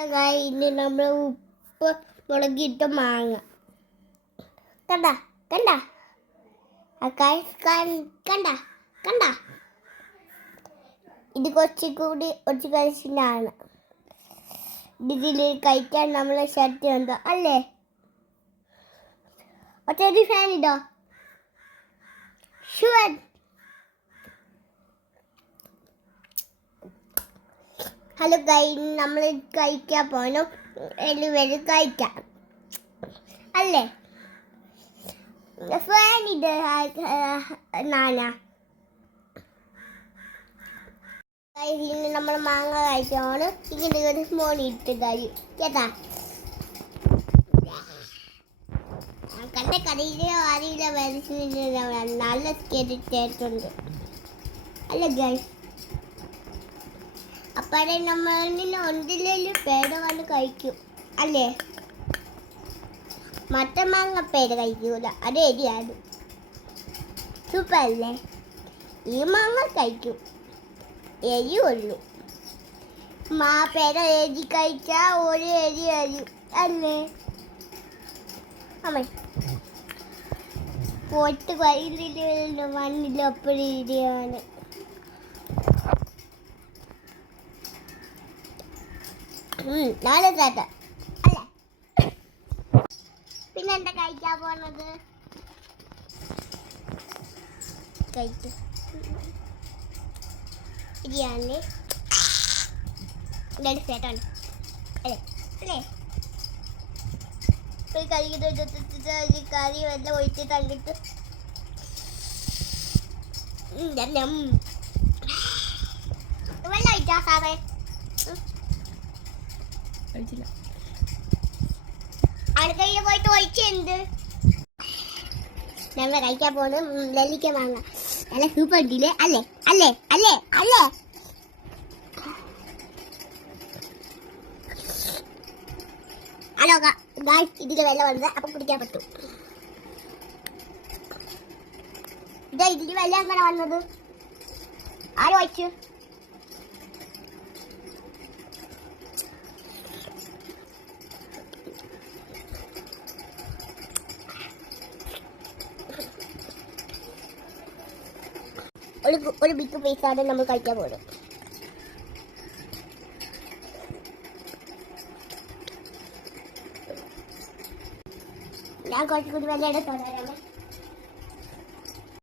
ഇനി നമ്മൾ ഉപ്പ് മുളകിട്ട് മാങ്ങ. കണ്ട കണ്ട? കണ്ട കണ്ട? ഇത് കുറച്ചുകൂടി കുറച്ച് കഴിച്ചിട്ടാണ്. ഇതിൽ കഴിക്കാൻ നമ്മളെ ഷർട്ട് ഉണ്ടോ? അല്ലേ? ഒറ്റ ഫാൻ ഇടോ? ഷുവർ ഹലോ കൈ നമ്മൾ കഴിക്കാൻ പോകണം എല്ലാവരും കഴിക്കാം. അല്ലേ? ഫാൻ ഇത് നാന. നമ്മൾ മാങ്ങ കഴിച്ചോണ് ഇങ്ങനെ ഒരു സ്മോൾ ഇട്ട് കഴിയും കേട്ടാ? കണ്ട കടയിലെ അറിയില്ല വരച്ചിട്ടുണ്ട് നല്ല കേട്ടിട്ടുണ്ട് അല്ല ഗൈസ് അപ്പോഴേ നമ്മളിൽ ഒന്നിലും പേട വന്ന് കഴിക്കും. അല്ലേ? മറ്റ മാങ്ങ പേട കഴിക്കൂല. അത് എരിയാണ് സൂപ്പർ അല്ലേ ഈ മാങ്ങ കഴിക്കും. എരിയുള്ളൂ മാ പേര എരി കഴിച്ചാൽ ഒരു എരി എരി അല്ലേ? അമ്മ. പോയിട്ട് വന്നില്ല അപ്പോഴും ഇരിയാണ്. നാളെ ചേട്ട അല്ലേ? പിന്നെ എന്താ കഴിക്കാൻ പോണത്? കറി വല്ല ഒഴിച്ച് തള്ളിട്ട് ഉം, തന്നെ, ഉം. വെള്ളം ഒഴിച്ചാ സാറേ. കഴിച്ചില്ല. അടുക്കളയിൽ പോയിട്ട് ഒഴിച്ചെന്ത് ഞങ്ങൾ കഴിക്കാൻ പോകുന്നത് നെല്ലിക്ക മാങ്ങ. നല്ല സൂപ്പർ ഉണ്ടല്ലേ അല്ലേ? അല്ലേ? അല്ലേ? അല്ലേ? ഹലോ ഗായ്സ് ഇതിന്റെ വെള്ളം വന്നത് അപ്പം കുടിക്കാൻ പറ്റും. ഇതാ ഇതിന്റെ വെള്ളം എങ്ങനെ വന്നത്? ആര് ഒഴിച്ചു? ഒരു ഒരു ബിഗ് പീസാണ് നമ്മൾ കഴിക്കാൻ പോകുന്നത് ഞാൻ കുറച്ചുകൂടി വലിയ തുടരാം